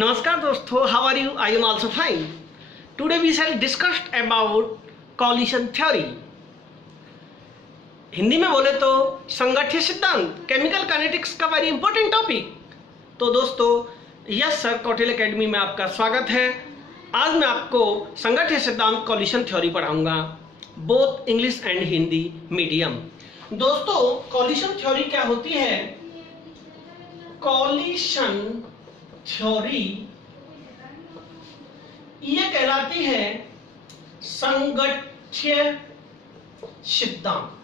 Namaskar दोस्तों, how are you? I am also fine. Today we shall discuss about collision theory. Hindi में बोले तो संगठित सिद्धांत, केमिकल काइनेटिक्स का वेरी इंपॉर्टेंट टॉपिक। तो दोस्तों, यस सर, कौटिल्य एकेडमी में आपका स्वागत है। आज मैं आपको संगठित सिद्धांत कॉलिशन थ्योरी पढ़ाऊंगा, both English and Hindi medium. दोस्तों, कॉलिशन थ्योरी क्या होती है? कॉलिशन थ्योरी ये कहलाती है संगठित सिद्धांत।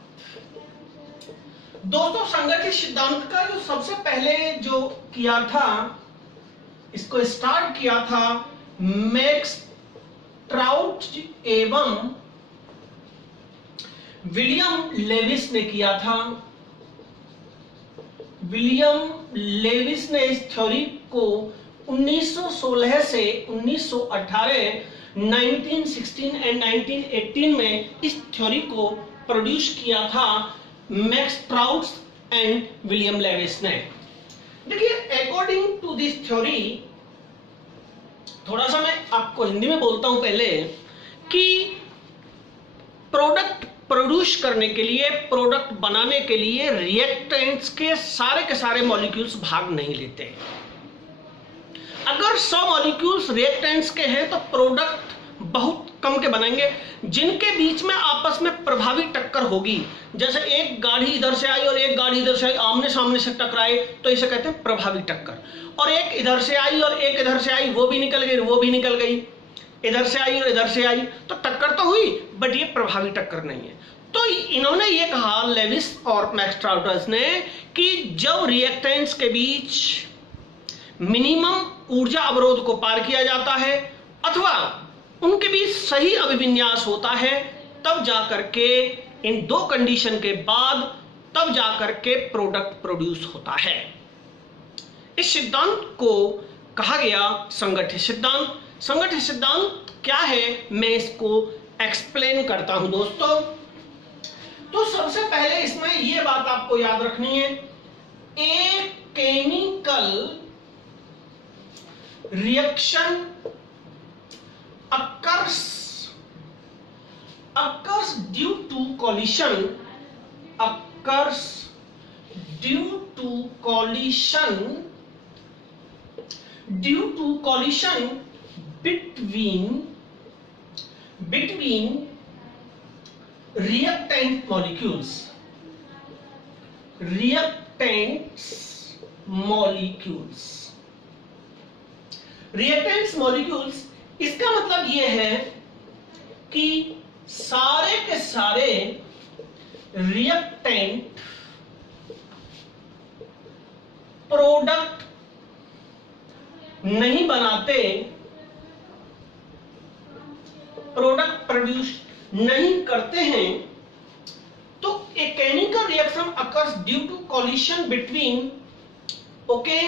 दोस्तों, संगठित सिद्धांत का जो सबसे पहले जो किया था, इसको स्टार्ट किया था मैक्स ट्राउट एवं विलियम लेविस ने किया था। विलियम लेविस ने इस थ्योरी को 1916 से 1918, 1916 एंड 1918 में इस थ्योरी को प्रोड्यूस किया था Max Trout and William Lewis ने। देखिए, अकॉर्डिंग टू दिस थ्योरी, थोड़ा सा मैं आपको हिंदी में बोलता हूं पहले, कि प्रोडक्ट प्रोड्यूस करने के लिए, प्रोडक्ट बनाने के लिए रिएक्टेंट्स के सारे मॉलिक्यूल्स भाग नहीं लेते। अगर 100 मॉलिक्यूल्स रिएक्टेंट्स के हैं तो प्रोडक्ट बहुत कम के बनेंगे, जिनके बीच में आपस में प्रभावी टक्कर होगी। जैसे एक गाड़ी इधर से आई और एक गाड़ी इधर से आई, आमने सामने से टकराए, तो इसे कहते हैं प्रभावी टक्कर। और एक इधर से आई और एक इधर से आई, वो भी निकल गई, वो भी निकल गई, इधर से आई और इधर से आई, तो टक्कर तो हुई, बट ये प्रभावी टक्कर नहीं है। तो इन्होंने ये कहा, लेविस और मैक्स ट्राउटर्स ने, कि जब रिएक्टेंट्स के बीच मिनिमम ऊर्जा अवरोध को पार किया जाता है अथवा उनके बीच सही अभिविन्यास होता है, तब जाकर के, इन दो कंडीशन के बाद, तब जाकर के प्रोडक्ट प्रोड्यूस होता है। इस सिद्धांत को कहा गया संगठित सिद्धांत। संगठित सिद्धांत क्या है, मैं इसको एक्सप्लेन करता हूं दोस्तों। तो सबसे पहले इसमें यह बात आपको याद रखनी है, ए chemical reaction occurs due to collision between reactant molecules, इसका मतलब यह है कि सारे के सारे रिएक्टेंट प्रोडक्ट नहीं बनाते, प्रोडक्ट प्रोड्यूस नहीं करते हैं। तो a chemical reaction occurs due to collision between, okay,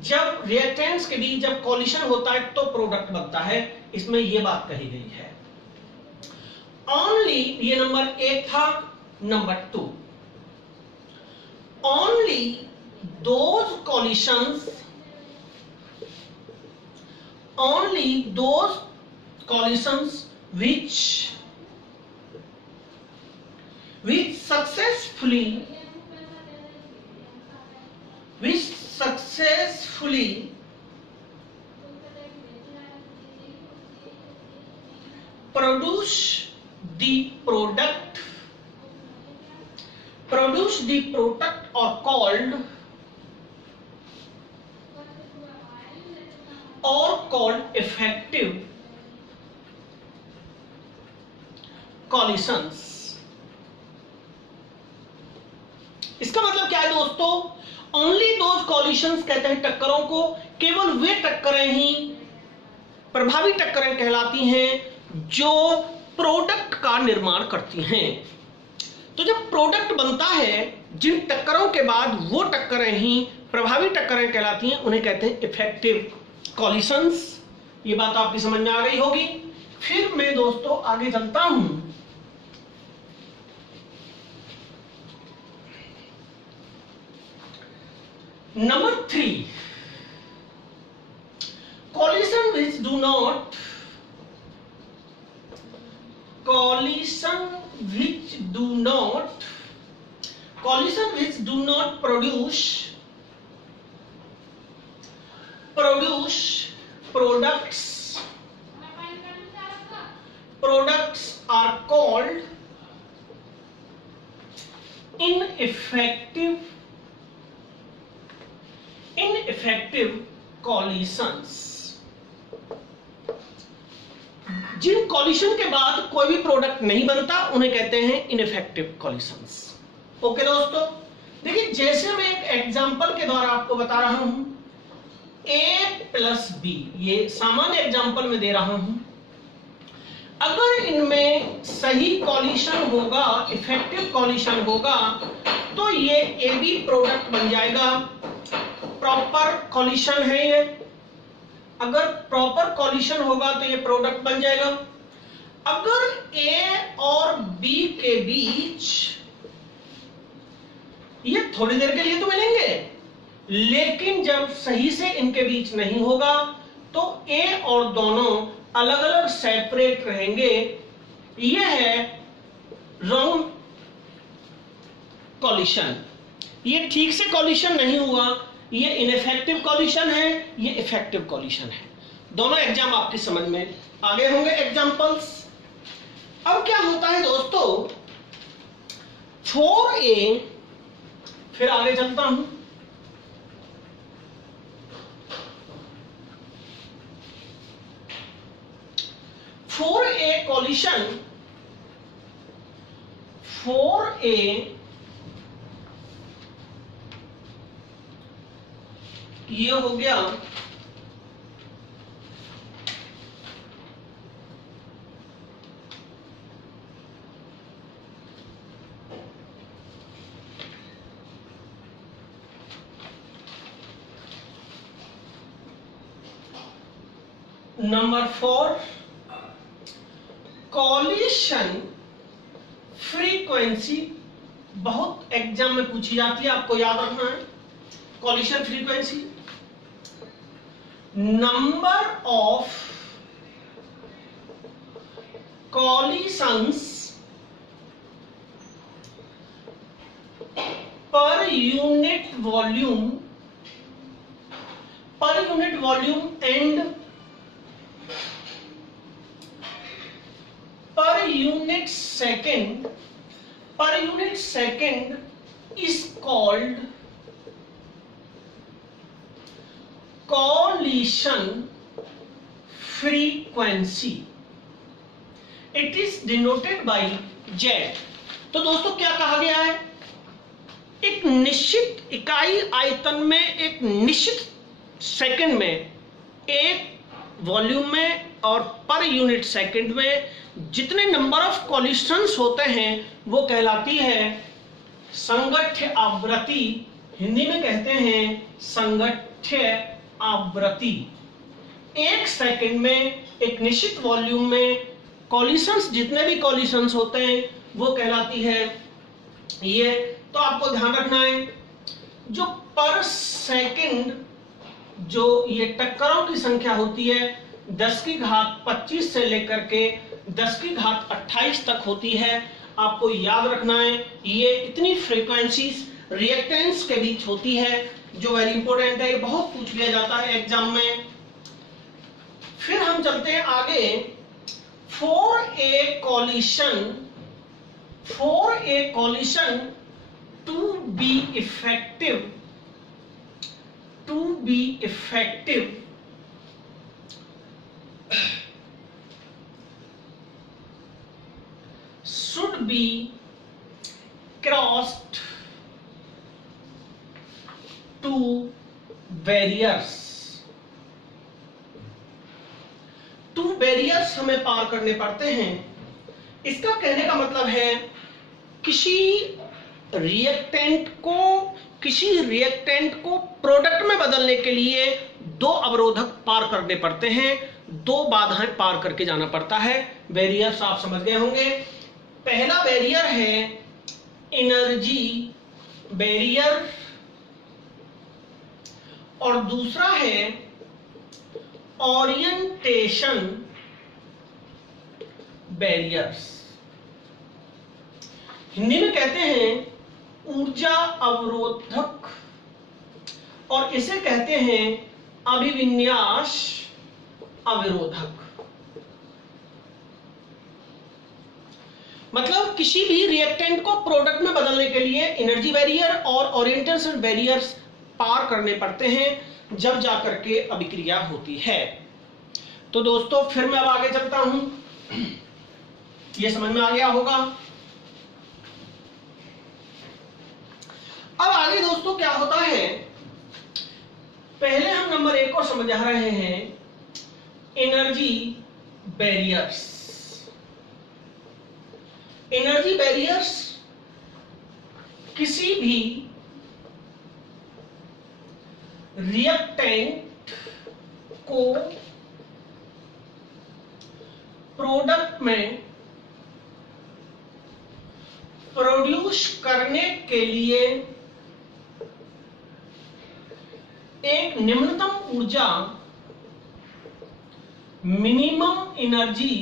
जब रिएक्टेंट्स के बीच जब कॉलिशन होता है तो प्रोडक्ट बनता है। इसमें यह बात कही गई है। ओनली, ये नंबर 1 था। Number 2, only those collisions which successfully produce the product are called effective collisions। इसका मतलब क्या है दोस्तों? ओनली दोज कॉलिशंस कहते हैं टक्करों को, केवल वे टक्करें ही प्रभावी टक्करें कहलाती हैं जो प्रोडक्ट का निर्माण करती हैं। तो जब प्रोडक्ट बनता है, जिन टक्करों के बाद वो टक्करें ही प्रभावी टक्करें कहलाती हैं, उन्हें कहते हैं इफेक्टिव कॉलिशंस। ये बात आपकी समझ में आ गई होगी। फिर मैं दोस्तों आगे चलता हूं। Number 3, which do not produce products are called ineffective collisions। जिन कॉलिशन के बाद कोई भी प्रोडक्ट नहीं बनता उन्हें कहते हैं इनइफेक्टिव कॉलिशंस। ओके दोस्तों, देखिए जैसे मैं एक एग्जांपल के द्वारा आपको बता रहा हूं, A+B, ये सामान्य एग्जांपल में दे रहा हूं। अगर इनमें सही कॉलिशन होगा, इफेक्टिव कॉलिशन होगा, तो ये AB प्रोडक्ट बन जाएगा। प्रॉपर कॉलिशन है ये, अगर प्रॉपर कॉलिशन होगा तो ये प्रोडक्ट बन जाएगा। अगर A और B के बीच ये थोड़ी देर के लिए तो मिलेंगे, लेकिन जब सही से इनके बीच नहीं होगा तो A और दोनों अलग अलग सेपरेट रहेंगे। यह है रॉन्ग कॉलिशन, ये ठीक से कॉलिशन नहीं हुआ, ये इनइफेक्टिव कॉलिशन है, ये इफेक्टिव कॉलिशन है। दोनों एग्जाम आपकी समझ में आ गए होंगे एग्जांपल्स। अब क्या होता है दोस्तों, 4A, फिर आगे चलता हूं। कॉलिशन 4A ये हो गया नंबर 4, कॉलिशन फ्रीक्वेंसी। बहुत एग्जाम में पूछी जाती है, आपको याद रखना है। Collision frequency, number of collisions per unit volume and per unit second is called collision frequency. It is denoted by Z। तो दोस्तों क्या कहा गया है, एक निश्चित इकाई आयतन में, एक निश्चित सेकंड में, एक वॉल्यूम में और पर यूनिट सेकंड में जितने नंबर ऑफ कॉलिशंस होते हैं वो कहलाती है संगठ्य आवृत्ति। हिंदी में कहते हैं संगठ्य आवृत्ति। एक सेकंड में एक निश्चित वॉल्यूम में कॉलिशंस, जितने भी कॉलिशंस होते हैं वो कहलाती है ये। तो आपको ध्यान रखना है, जो पर सेकंड जो ये टक्करों की संख्या होती है 10 की घात 25 से लेकर के 10 की घात 28 तक होती है। आपको याद रखना है, ये इतनी फ्रीक्वेंसीज रिएक्टेंस के बीच होती है, जो वेरी इंपॉर्टेंट है, ये बहुत पूछ लिया जाता है एग्जाम में। फिर हम चलते हैं आगे। 4A collision to be effective should be crossed two barriers। Two barriers हमें पार करने पड़ते हैं। इसका कहने का मतलब है किसी रिएक्टेंट को प्रोडक्ट में बदलने के लिए दो अवरोधक पार करने पड़ते हैं, दो बाधाएं पार करके जाना पड़ता है। बैरियर्स आप समझ गए होंगे। पहला बैरियर है एनर्जी बैरियर और दूसरा है ओरिएंटेशन बैरियर्स। हिंदी में कहते हैं ऊर्जा अवरोधक और इसे कहते हैं अभिविन्यास अवरोधक। मतलब किसी भी रिएक्टेंट को प्रोडक्ट में बदलने के लिए एनर्जी बैरियर और ओरिएंटेशन बैरियर्स पार करने पड़ते हैं जब जाकर के अभिक्रिया होती है। तो दोस्तों फिर मैं अब आगे चलता हूं, ये समझ में आ गया होगा। अब आगे दोस्तों क्या होता है, पहले हम नंबर 1 को समझ रहे हैं एनर्जी बैरियर्स। एनर्जी बैरियर्स किसी भी रिएक्टेंट को प्रोडक्ट में प्रोड्यूस करने के लिए एक निम्नतम ऊर्जा मिनिमम एनर्जी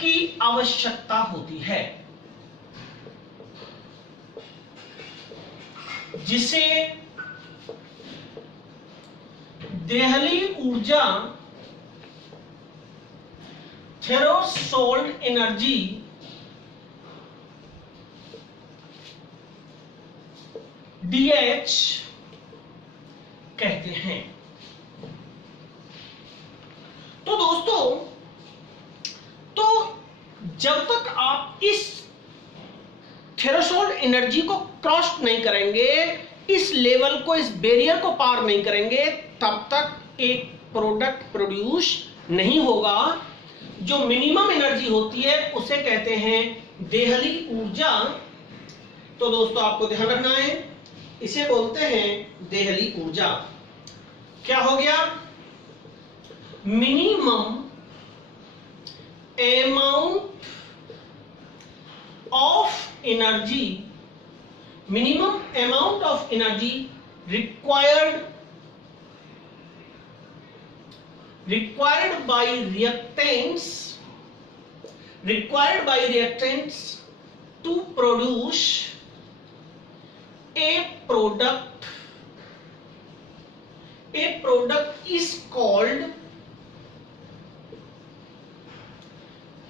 की आवश्यकता होती है, जिसे देहली ऊर्जा थ्रेशोल्ड एनर्जी DH कहते हैं। तो दोस्तों तो जब तक आप इस थ्रेशोल्ड एनर्जी को क्रॉस नहीं करेंगे, इस लेवल को, इस बैरियर को पार नहीं करेंगे, तब तक एक प्रोडक्ट प्रोड्यूस नहीं होगा। जो मिनिमम एनर्जी होती है उसे कहते हैं देहली ऊर्जा। तो दोस्तों आपको ध्यान रखना है, इसे बोलते हैं देहली ऊर्जा। क्या हो गया? Minimum amount of energy, minimum amount of energy required by reactants to produce a product. A product is called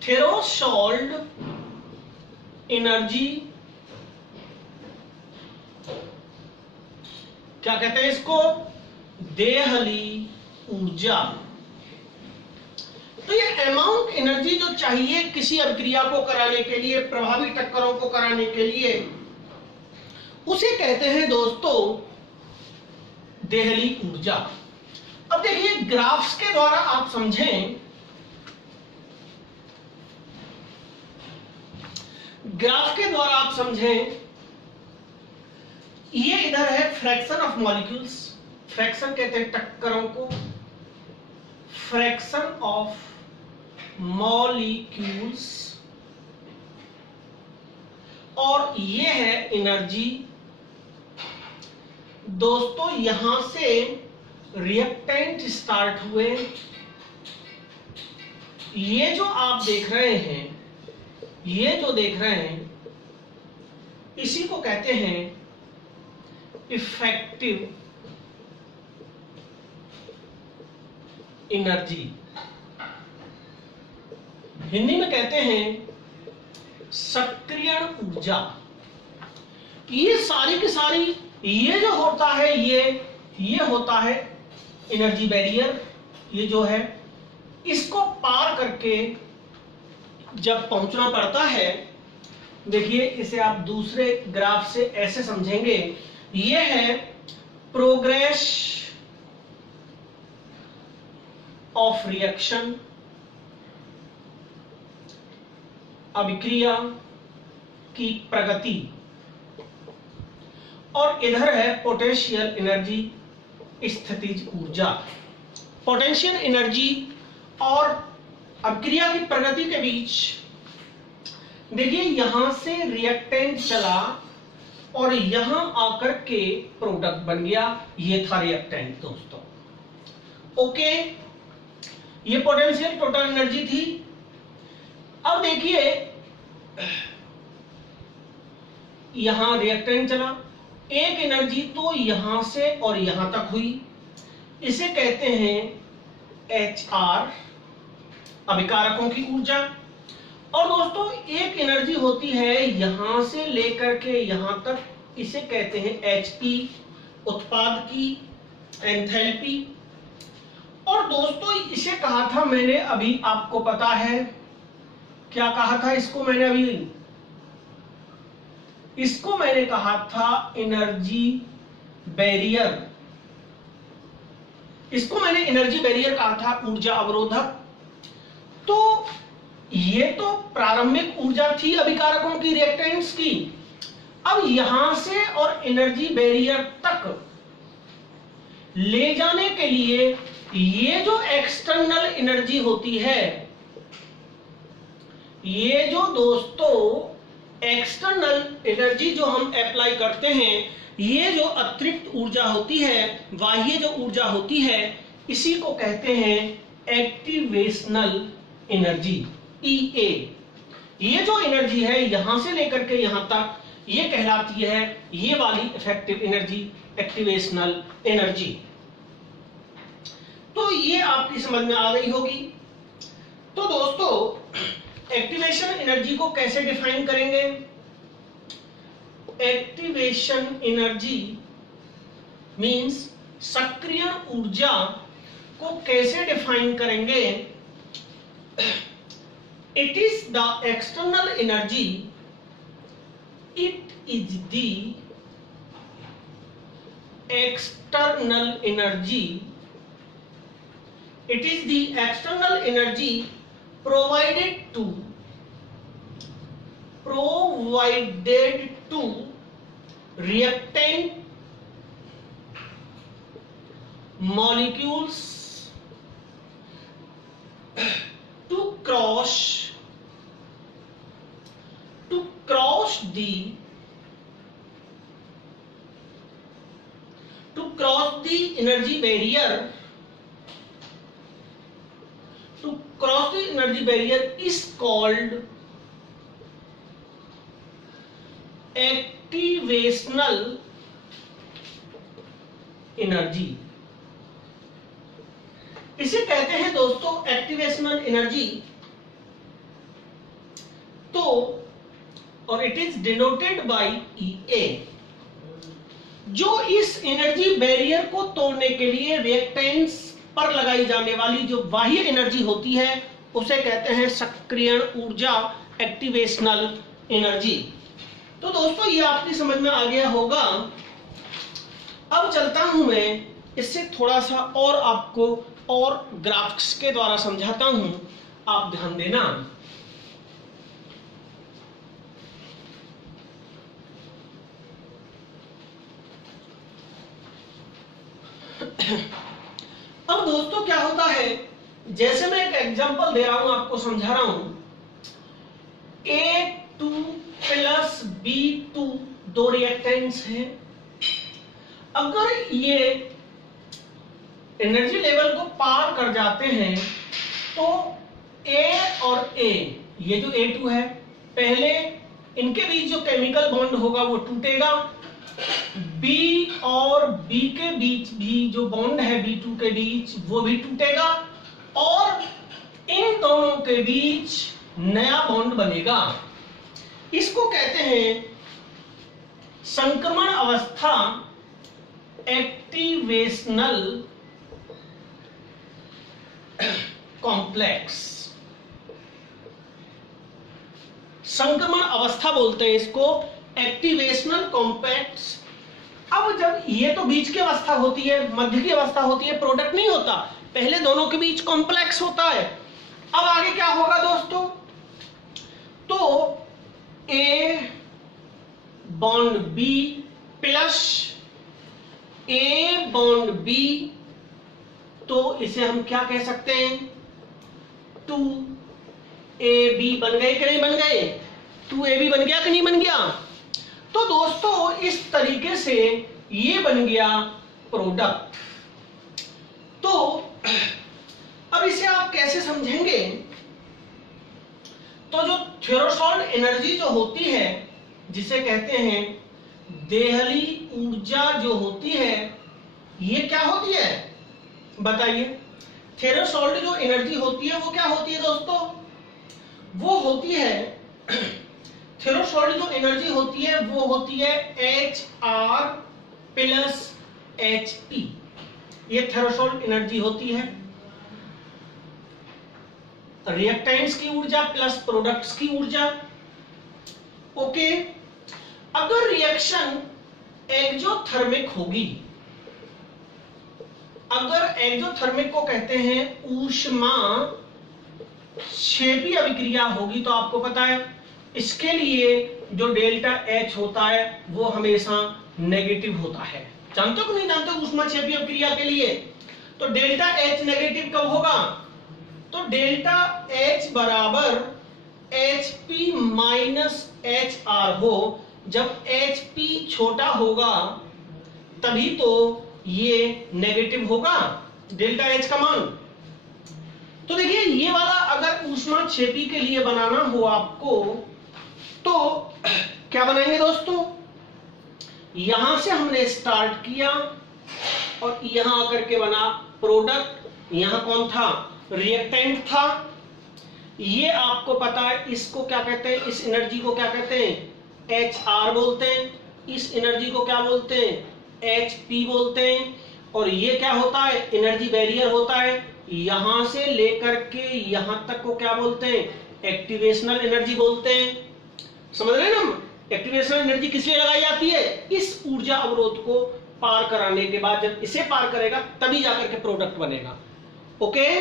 threshold energy. क्या कहते हैं इसको? देहली ऊर्जा। तो ये अमाउंट एनर्जी जो चाहिए किसी अभिक्रिया को कराने के लिए, प्रभावी टक्करों को कराने के लिए, उसे कहते हैं दोस्तों देहली ऊर्जा। अब देखिए ग्राफ्स के द्वारा आप समझें, ग्राफ के द्वारा आप समझें, ये इधर है फ्रैक्शन ऑफ मॉलिक्यूल्स, फ्रैक्शन कहते हैं टक्करों को, फ्रैक्शन ऑफ मॉलिक्यूल्स, और ये है एनर्जी। दोस्तों यहां से रिएक्टेंट स्टार्ट हुए, ये जो आप देख रहे हैं, ये जो देख रहे हैं, इसी को कहते हैं इफेक्टिव एनर्जी। हिंदी में कहते हैं सक्रिय ऊर्जा। ये सारी की सारी, ये जो होता है, ये होता है एनर्जी बैरियर। ये जो है, इसको पार करके जब पहुंचना पड़ता है, देखिए इसे आप दूसरे ग्राफ से ऐसे समझेंगे, ये है प्रोग्रेस ऑफ रिएक्शन, अभिक्रिया की प्रगति, और इधर है पोटेंशियल एनर्जी, स्थितिज ऊर्जा। पोटेंशियल एनर्जी और अभिक्रिया की प्रगति के बीच देखिए यहां से रिएक्टेंट चला और यहां आकर के प्रोडक्ट बन गया। ये था रिएक्टेंट दोस्तों। ओके, ये पोटेंशियल टोटल एनर्जी थी। अब देखिए यहां रिएक्टेंट चला, एक एनर्जी तो यहां से और यहां तक हुई, इसे कहते हैं HR, अभिकारकों की ऊर्जा। और दोस्तों एक एनर्जी होती है यहां से लेकर के यहां तक, इसे कहते हैं HE, उत्पाद की एंथैल्पी। और दोस्तों इसे कहा था मैंने अभी, आपको पता है क्या कहा था इसको मैंने अभी? इसको मैंने कहा था एनर्जी बैरियर। इसको मैंने एनर्जी बैरियर कहा था, ऊर्जा अवरोधक। तो ये तो प्रारंभिक ऊर्जा थी अभिकारकों की, रिएक्टेंट्स की। अब यहां से और एनर्जी बैरियर तक ले जाने के लिए ये जो एक्सटर्नल एनर्जी होती है, ये जो दोस्तों एक्सटर्नल एनर्जी जो हम अप्लाई करते हैं, ये जो अतिरिक्त ऊर्जा होती है, बाह्य जो ऊर्जा होती है, इसी को कहते हैं एक्टिवेशनल एनर्जी, EA। ये जो एनर्जी है यहां से लेकर के यहां तक, ये कहलाती है ये वाली इफेक्टिव एनर्जी, एक्टिवेशनल एनर्जी। तो ये आपकी समझ में आ गई होगी। तो दोस्तों एक्टिवेशन एनर्जी को कैसे डिफाइन करेंगे? एक्टिवेशन एनर्जी मींस सक्रिय ऊर्जा को कैसे डिफाइन करेंगे? It is the external energy. It is the external energy. It is the external energy provided to reactant molecules to cross the energy barrier. To cross the energy barrier is called activational energy. इसे कहते हैं दोस्तों एक्टिवेशनल energy. तो और it is denoted by EA। जो इस energy barrier को तोड़ने के लिए रिएक्टेंट्स पर लगाई जाने वाली जो बाह्य एनर्जी होती है, उसे कहते हैं सक्रियण ऊर्जा, एक्टिवेशनल एनर्जी। तो दोस्तों ये आपकी समझ में आ गया होगा। अब चलता हूं मैं इससे थोड़ा सा और आपको और ग्राफ्स के द्वारा समझाता हूं, आप ध्यान देना। अब दोस्तों क्या होता है, जैसे मैं एक एग्जांपल दे रहा हूं, आपको समझा रहा हूं। A2 प्लस B2 दो रिएक्टेंट्स हैं। अगर ये एनर्जी लेवल को पार कर जाते हैं तो A और A, ये जो A2 है, पहले इनके बीच जो केमिकल बॉन्ड होगा वो टूटेगा। B और B के बीच भी जो बॉन्ड है B2 के बीच, वो भी टूटेगा और इन दोनों के बीच नया बॉन्ड बनेगा। इसको कहते हैं संक्रमण अवस्था, एक्टिवेशनल कॉम्प्लेक्स। संक्रमण अवस्था बोलते हैं इसको, एक्टिवेशनल कॉम्प्लेक्स। अब जब ये तो बीच की अवस्था होती है, मध्य की अवस्था होती है, प्रोडक्ट नहीं होता, पहले दोनों के बीच कॉम्प्लेक्स होता है। अब आगे क्या होगा दोस्तों? तो A bond B plus A bond B, तो इसे हम क्या कह सकते हैं? 2AB बन गए कि नहीं बन गए? 2AB बन गया कि नहीं बन गया? तो दोस्तों इस तरीके से ये बन गया प्रोडक्ट। तो कैसे समझेंगे, तो जो थ्योरेसोल्ड एनर्जी जो होती है, जिसे कहते हैं देहली ऊर्जा जो होती है, ये क्या होती है बताइए। थ्योरेसोल्ड जो एनर्जी होती है वो क्या होती है दोस्तों, वो होती है, थ्योरेसोल्ड जो एनर्जी होती है वो होती है HR प्लस HP। ये थ्योरेसोल्ड एनर्जी होती है, रिएक्टेंट्स की ऊर्जा प्लस प्रोडक्ट्स की ऊर्जा। ओके, अगर रिएक्शन एक्सोथर्मिक होगी, अगर एक्सोथर्मिक को कहते हैं ऊष्मा क्षेपी अभिक्रिया होगी, तो आपको पता है इसके लिए जो डेल्टा H होता है वो हमेशा नेगेटिव होता है। जानते हो कि नहीं जानते ऊष्मा क्षेपी अभिक्रिया के लिए? तो डेल्टा H नेगेटिव कब होगा, तो डेल्टा H बराबर HP माइनस HR हो, जब HP छोटा होगा तभी तो ये नेगेटिव होगा डेल्टा H का मान। तो देखिए ये वाला अगर ऊष्मा क्षेपी के लिए बनाना हो आपको, तो क्या बनाएंगे दोस्तों, यहां से हमने स्टार्ट किया और यहां आकर के बना प्रोडक्ट, यहां कौन था, रिएक्टेंट था। ये आपको पता है इसको क्या कहते हैं, इस एनर्जी को क्या कहते हैं, HR बोलते हैं, इस एनर्जी को क्या बोलते हैं, HP बोलते हैं। और ये क्या होता है, एनर्जी बैरियर होता है, यहां से लेकर के यहां तक को क्या बोलते हैं, एक्टिवेशनल एनर्जी बोलते हैं। समझ रहे हैं ना, एक्टिवेशनल एनर्जी किस लिए लगाई जाती है, इस ऊर्जा अवरोध को पार कराने के बाद, जब इसे पार करेगा तभी जाकर के प्रोडक्ट बनेगा। ओके,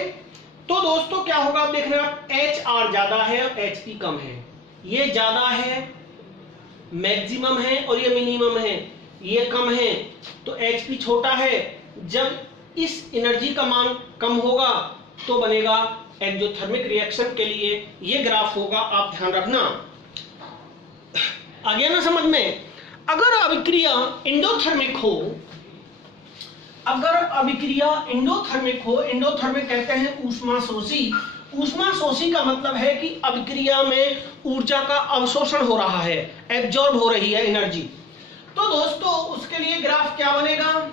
तो दोस्तों क्या होगा, आप देख रहे हैं HR ज्यादा है और HP कम है, ये ज्यादा है मैक्सिमम है और ये मिनिमम है, ये कम है, तो HP छोटा है। जब इस एनर्जी का मान कम होगा तो बनेगा एक्सोथर्मिक रिएक्शन के लिए ये ग्राफ होगा, आप ध्यान रखना। आ गया ना समझ में। अगर अभिक्रिया एंडोथर्मिक हो, अगर अभिक्रिया एंडोथर्मिक हो, एंडोथर्मिक कहते हैं ऊष्मा शोषी। ऊष्मा शोषी का मतलब है कि अभिक्रिया में ऊर्जा का अवशोषण हो रहा है, एब्जॉर्ब हो रही है एनर्जी। तो दोस्तों उसके लिए ग्राफ क्या बनेगा,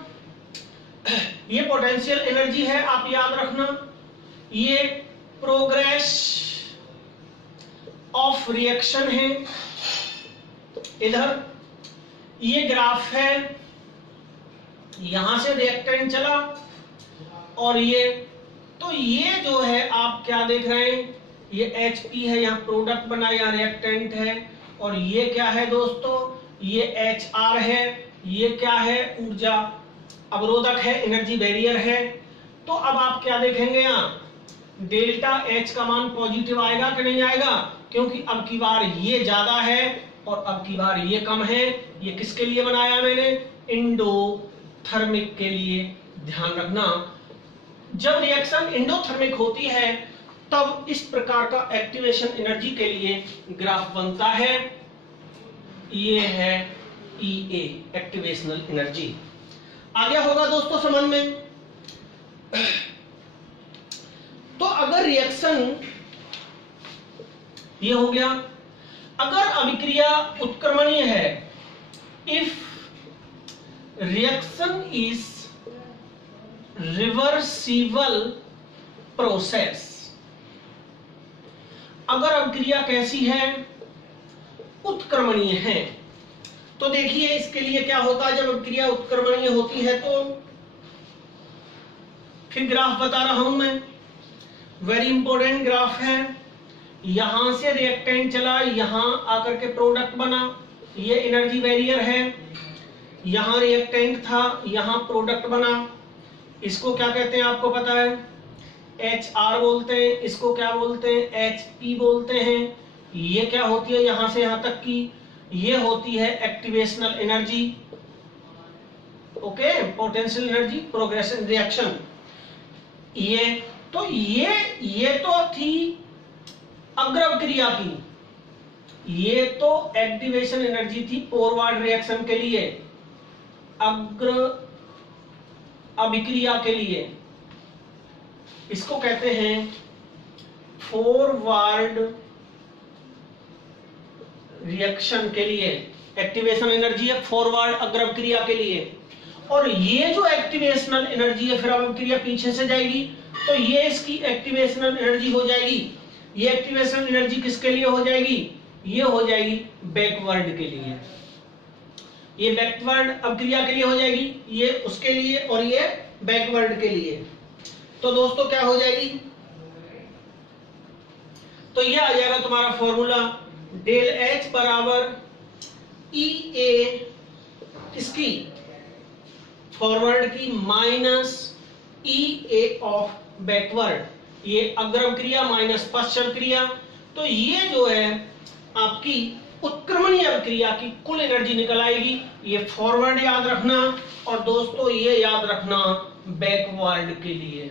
ये पोटेंशियल एनर्जी है, आप याद रखना, ये प्रोग्रेस ऑफ रिएक्शन है, इधर ये ग्राफ है, यहां से रिएक्टेंट चला और ये, तो ये जो है आप क्या देख रहे हैं, ये HP है, यहाँ प्रोडक्ट बना, यहाँ रिएक्टेंट है, और ये क्या है दोस्तों, ये HR है, ये क्या है, ऊर्जा अवरोधक है, एनर्जी बैरियर है। तो अब आप क्या देखेंगे, यहाँ डेल्टा H का मान पॉजिटिव आएगा कि नहीं आएगा, क्योंकि अब की बार ये ज्यादा है और अब की बार ये कम है। ये किसके लिए बनाया मैंने, एंडोथर्मिक के लिए। ध्यान रखना, जब रिएक्शन एंडोथर्मिक होती है तब इस प्रकार का एक्टिवेशन एनर्जी के लिए ग्राफ बनता है। ये है EA, एक्टिवेशनल एनर्जी। आ गया होगा दोस्तों समझ में। तो अगर रिएक्शन ये हो गया, अगर अभिक्रिया उत्क्रमणीय है, if reaction is reversible process, अगर अभिक्रिया कैसी है, उत्क्रमणीय है, तो देखिए इसके लिए क्या होता है, जब अभिक्रिया उत्क्रमणीय होती है तो फिर ग्राफ बता रहा हूं मैं, वेरी इंपॉर्टेंट ग्राफ है। यहां से रिएक्टेंट चला, यहां आकर के प्रोडक्ट बना, ये एनर्जी बैरियर है, यहां रिएक्टेंट था, यहां प्रोडक्ट बना। इसको क्या कहते हैं आपको पता है, HR बोलते हैं, इसको क्या बोलते हैं, HP बोलते हैं। ये क्या होती है, यहां से यहां तक की ये होती है activational energy. Okay, potential energy, progression reaction. ये तो थी अग्रव क्रिया की, ये तो एक्टिवेशन एनर्जी थी फॉरवर्ड रिएक्शन के लिए, अग्र अभिक्रिया के लिए। इसको कहते हैं फॉरवर्ड रिएक्शन के लिए एक्टिवेशन एनर्जी है फॉरवर्ड अग्रव क्रिया के लिए, और ये जो एक्टिवेशनल एनर्जी है फिर अग्रव क्रिया पीछे से जाएगी, तो ये इसकी एक्टिवेशनल एनर्जी हो जाएगी। ये एक्टिवेशन एनर्जी किसके लिए हो जाएगी? ये हो जाएगी बैकवर्ड के लिए, ये बैकवर्ड अभिक्रिया के लिए हो जाएगी, ये उसके लिए और ये बैकवर्ड के लिए। तो दोस्तों क्या हो जाएगी? तो ये आ जाएगा तुम्हारा फॉर्मूला डेल एच बराबर ई ए इसकी फॉरवर्ड की minus E A of backward, ये अग्रव क्रिया माइनस पश्चर क्रिया। तो ये जो है आपकी उत्क्रमणीय अभिक्रिया की कुल एनर्जी निकल आएगी। ये फॉरवर्ड याद रखना और दोस्तों ये याद रखना बैकवर्ड के लिए।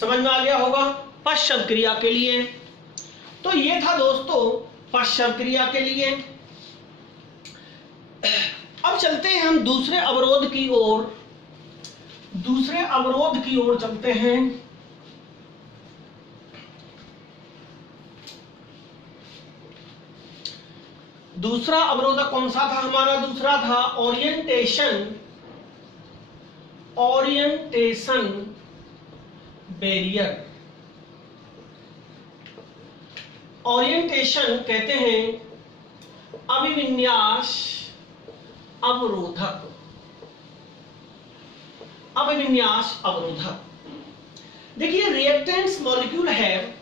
समझ में आ गया होगा? पश्चर क्रिया के लिए। तो ये था दोस्तों पश्चर क्रिया के लिए। अब चलते हैं हम दूसरे अवरोध की ओर। दूसरे अवरोध की ओर चलते हैं। दूसरा अवरोधक कौन सा था हमारा? दूसरा था ओरिएंटेशन बैरियर। ओरिएंटेशन कहते हैं अभिविन्यास अवरोधक। अभिविन्यास अवरोधक। देखिए रिएक्टेंट्स मॉलिक्यूल है,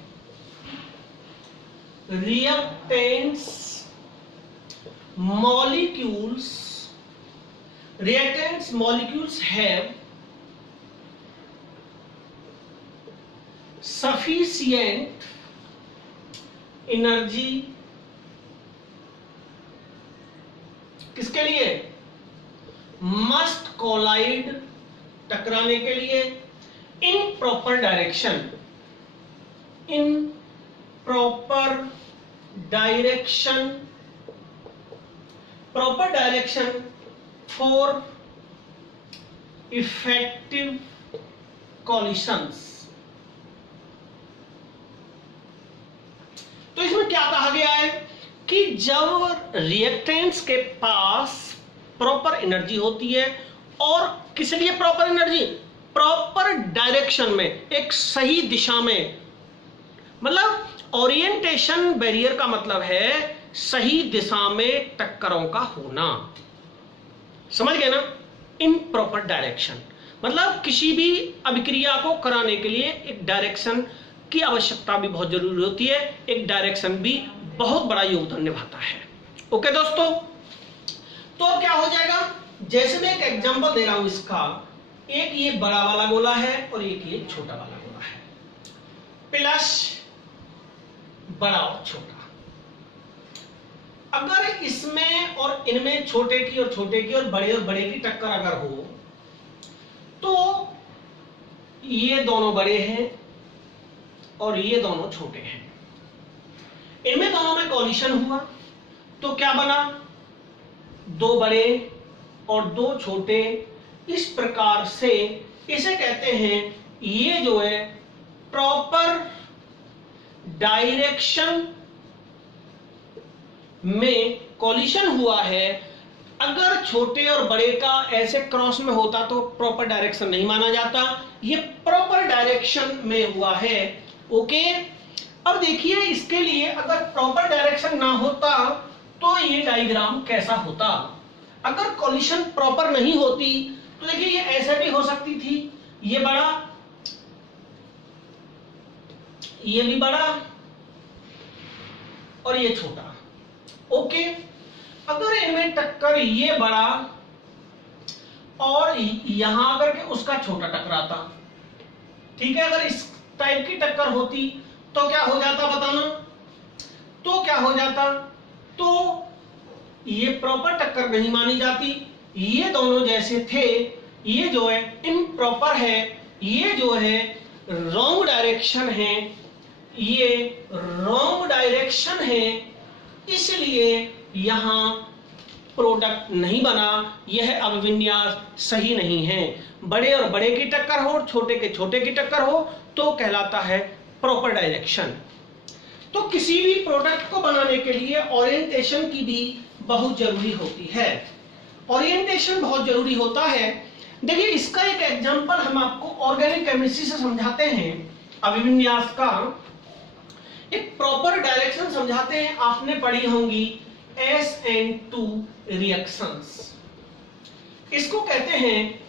reactants molecules have sufficient energy किसके लिए? must collide टकराने के लिए in proper direction for effective collisions। तो इसमें क्या कहा गया है कि जब रिएक्टेंट्स के पास प्रॉपर एनर्जी होती है, और किस लिए प्रॉपर एनर्जी? प्रॉपर डायरेक्शन में, एक सही दिशा में। मतलब ओरिएंटेशन बैरियर का मतलब है सही दिशा में टक्करों का होना। समझ गए ना? इन प्रॉपर डायरेक्शन मतलब किसी भी अभिक्रिया को कराने के लिए एक डायरेक्शन की आवश्यकता भी बहुत जरूरी होती है, एक डायरेक्शन भी बहुत बड़ा योगदान निभाता है। ओके दोस्तों, तो अब क्या हो जाएगा? जैसे मैं एक एग्जांपल दे रहा हूं इसका, एक ये बड़ा वाला गोला है और एक ये छोटा वाला गोला है, प्लस बड़ा और छोटा। अगर इसमें और इनमें छोटे की और छोटे की और बड़े की टक्कर अगर हो, तो ये दोनों बड़े हैं और ये दोनों छोटे हैं, इनमें दोनों में कॉलिशन हुआ तो क्या बना? दो बड़े और दो छोटे। इस प्रकार से इसे कहते हैं, ये जो है प्रॉपर डायरेक्शन में कॉलिशन हुआ है। अगर छोटे और बड़े का ऐसे क्रॉस में होता तो प्रॉपर डायरेक्शन नहीं माना जाता, ये प्रॉपर डायरेक्शन में हुआ है। ओके, अब देखिए इसके लिए अगर प्रॉपर डायरेक्शन ना होता तो ये डायग्राम कैसा होता? अगर कॉलिशन प्रॉपर नहीं होती तो देखिए ये ऐसे भी हो सकती थी, ये बड़ा, ये भी बड़ा और ये छोटा। ओके, अगर इनमें टक्कर ये बड़ा और यहां अगर के उसका छोटा टकराता, ठीक है, अगर इस टाइप की टक्कर होती तो क्या हो जाता बताना? तो क्या हो जाता? तो ये प्रॉपर टक्कर नहीं मानी जाती, ये दोनों जैसे थे, ये जो है इम्प्रॉपर है, ये जो है रॉन्ग डायरेक्शन है, ये रॉन्ग डायरेक्शन है, इसलिए यहां प्रोडक्ट नहीं बना, यह अभिविन्यास सही नहीं है। बड़े और बड़े की टक्कर हो और छोटे के छोटे की टक्कर हो तो कहलाता है प्रॉपर डायरेक्शन। तो किसी भी प्रोडक्ट को बनाने के लिए ओरिएंटेशन की भी बहुत जरूरी होती है। ओरिएंटेशन बहुत जरूरी होता है। देखिए इसका एक एग्जांपल हम आपको ऑर्गेनिक केमिस्ट्री से समझाते हैं। अभिविन्यास का एक प्रॉपर डायरेक्शन समझाते हैं। आपने पढ़ी होंगी SN2 रिएक्शंस। इसको कहते हैं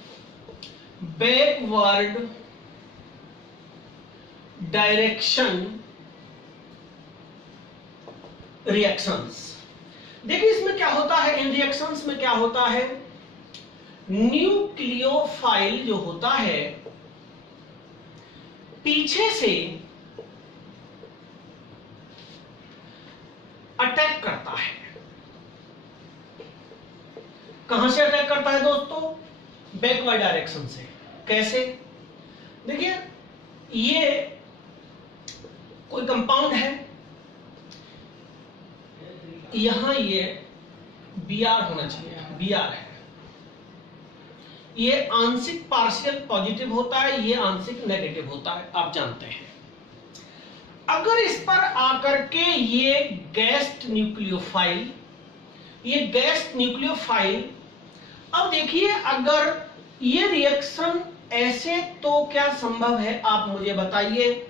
बैकवर्ड डायरेक्शन रिएक्शंस। देखिए इसमें क्या होता है, इन रिएक्शंस में क्या होता है, न्यूक्लियोफाइल जो होता है पीछे से अटैक करता है। कहां से अटैक करता है दोस्तों? बैकवर्ड डायरेक्शन से। कैसे? देखिए ये कोई कंपाउंड है, यहां ये Br होना चाहिए, Br है। ये आंशिक पार्शियल पॉजिटिव होता है, ये आंशिक नेगेटिव होता है, आप जानते हैं। अगर इस पर आकर के ये गैस्ट न्यूक्लियोफाइल, अब देखिए अगर ये रिएक्शन ऐसे तो क्या संभव है, आप मुझे बताइए।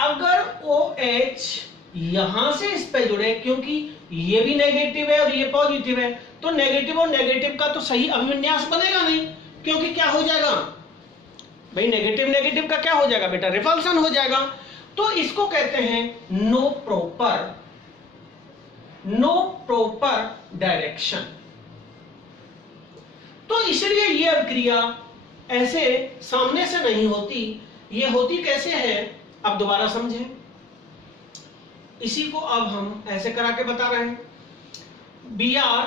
अगर OH यहां से इस पे जुड़े, क्योंकि ये भी नेगेटिव है और ये पॉजिटिव है, तो नेगेटिव और नेगेटिव का तो सही अभिविन्यास बनेगा नहीं, क्योंकि क्या हो जाएगा भाई, नेगेटिव नेगेटिव का क्या हो जाएगा बेटा, रिपल्सन हो जाएगा। तो इसको कहते हैं नो प्रॉपर डायरेक्शन। तो इसलिए ये अभिक्रिया ऐसे सामने से नहीं होती, ये होती कैसे है, अब दोबारा समझें। इसी को अब हम ऐसे करा के बता रहे हैं, Br,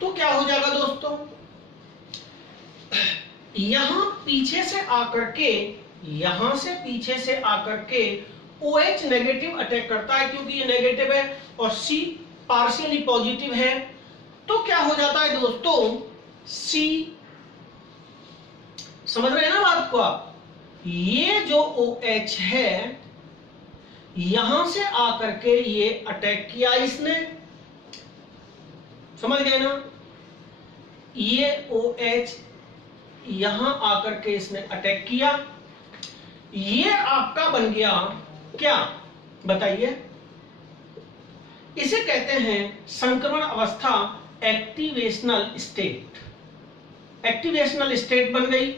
तो क्या हो जाएगा दोस्तों, यहां पीछे से आकर के OH नेगेटिव अटैक करता है, क्योंकि ये नेगेटिव है और C पार्शियली पॉजिटिव है। तो क्या हो जाता है दोस्तों, C, समझ रहे हैं ना बात को आप, ये जो OH है यहां से आकर के ये अटैक किया इसने, समझ गए ना, ये OH यहां आकर के इसने अटैक किया, ये आपका बन गया क्या, बताइए। इसे कहते हैं संक्रमण अवस्था, एक्टिवेशनल स्टेट बन गई।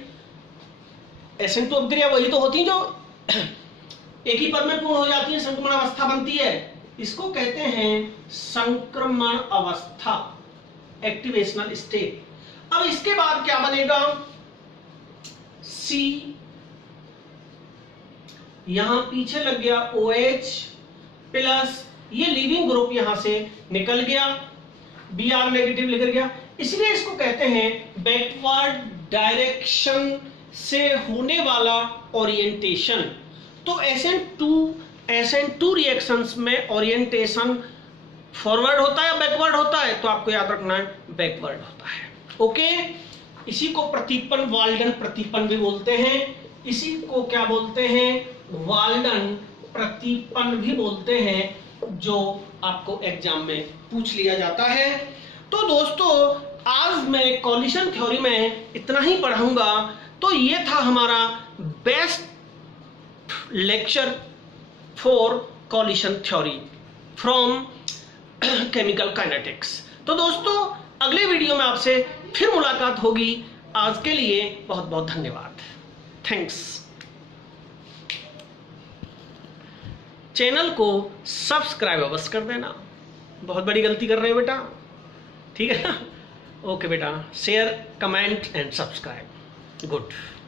SN2 अभिक्रिया वही तो होती जो एक ही पद में पूर्ण हो जाती है, संक्रमण अवस्था बनती है। इसको कहते हैं संक्रमण अवस्था, एक्टिवेशनल स्टेट। अब इसके बाद क्या बनेगा, C, यहां पीछे लग गया OH प्लस, ये लीविंग ग्रुप यहां से निकल गया, Br नेगेटिव निकल गया। इसलिए इसको कहते हैं बैकवर्ड डायरेक्शन से होने वाला ओरिएंटेशन। तो SN2 रिएक्शंस में ओरिएंटेशन फॉरवर्ड होता है या बैकवर्ड होता है, तो आपको याद रखना है बैकवर्ड होता है। ओके, इसी को प्रतीपन, वाल्डन प्रतीपन भी बोलते हैं। इसी को क्या बोलते हैं, वाल्डन प्रतीपन भी बोलते हैं, जो आपको एग्जाम में पूछ लिया जाता है। तो दोस्तों आज मैं कॉलिशन थ्योरी में इतना ही पढ़ाऊंगा। तो ये था हमारा best lecture for coalition theory from chemical kinetics. तो दोस्तों अगले वीडियो में आपसे फिर मुलाकात होगी। आज के लिए बहुत बहुत धन्यवाद, थैंक्स। चैनल को सब्सक्राइब अवश्य कर देना, बहुत बड़ी गलती कर रहे हो बेटा, ठीक है ना। ओके बेटा, share, comment and subscribe, good.